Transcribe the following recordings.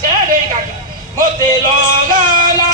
छेड़े काका मोते लगाना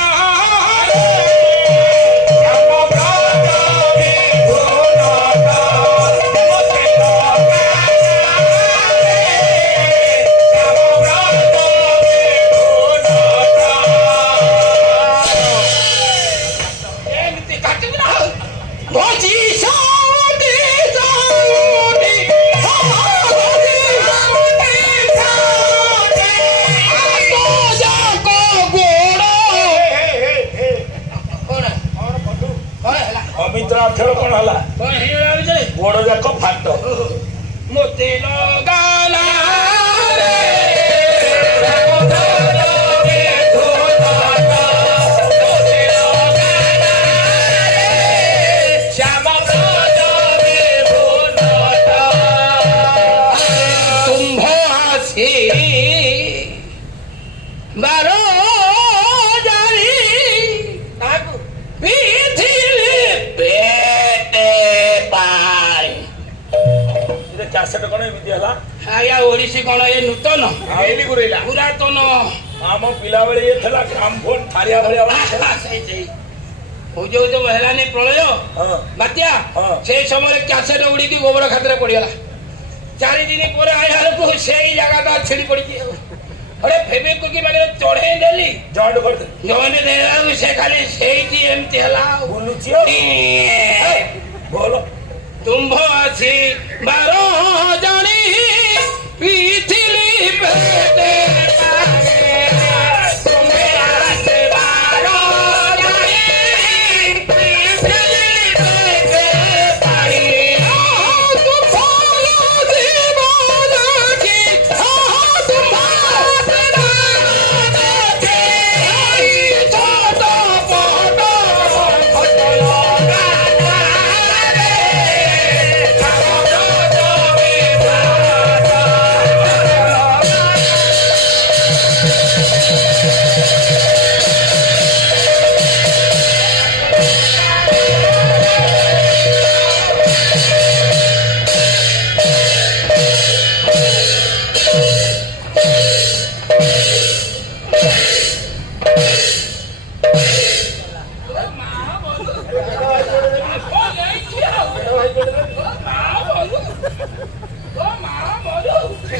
ଖେଳ କଣ ହେଲା ଗୋଡ ଯାକ ଫାଟ ମୋତେ ଲଗାଲା ତୁମ୍ଭ ଆସି ବାରୋ କ୍ୟାସେଟ କଣ ଏମିତି ହେଲା ଆଜ୍ଞା ଓଡିଶୀ କଣ ଏ ନୂତନ ପୁରାତନ ଆମ ପିଲାବେଳେ ଇଏ ଥିଲା ଗ୍ରାମଫୋନ ଥାରିଆ ଭଳିଆ ହଉଛି ହଉଛି ହେଲାନି ପ୍ରଳୟ ବାତ୍ୟା ସେଇ ସମୟରେ କ୍ୟାସେଟ ଉଡିକି ଗୋବର ଖାତରେ ପଡିଗଲା 4 ଦିନ ପରେ ଆଇଲା ବେଳକୁ ସେଇ ଜାଗାଟା ଛିଡି ପଡିଛି ଗୋଟେ ଫେବିକୁକି ମାନେ ଚଢେଇ ଦେଲି ଜଏଣ୍ଟ କରିଦେଲି ଜଏଣ୍ଟ ଦେଲା ବେଳକୁ ସେ ଖାଲି ସେଇଠି ଏମିତି ହେଲା ବୁଲୁଛି ଭଲ ତୁମ୍ଭ ଆସି ବାରୋ ଜାଣି ପିଥିଲି ପେଟେ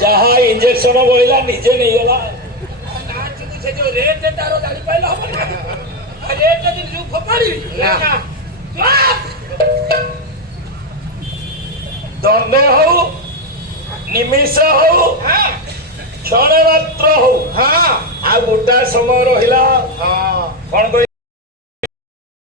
ଯାହା ଇଞ୍ଜେକ୍ସନ ବଳିଲା ନିଜେ ନେଇଗଲା ସେ ଯୋଉ ରେଟ୍ ତାର ଜାଣିପାରିଲେ ହବ ରେଟ୍ ଯୋଉ ଫୋପାଡ଼ିବି ଦଣ୍ଡ ହଉ ନିମିଷ ହଉ କ୍ଷଣ ମାତ୍ର ହଉ ଆଉ ଗୋଟା ସମୟର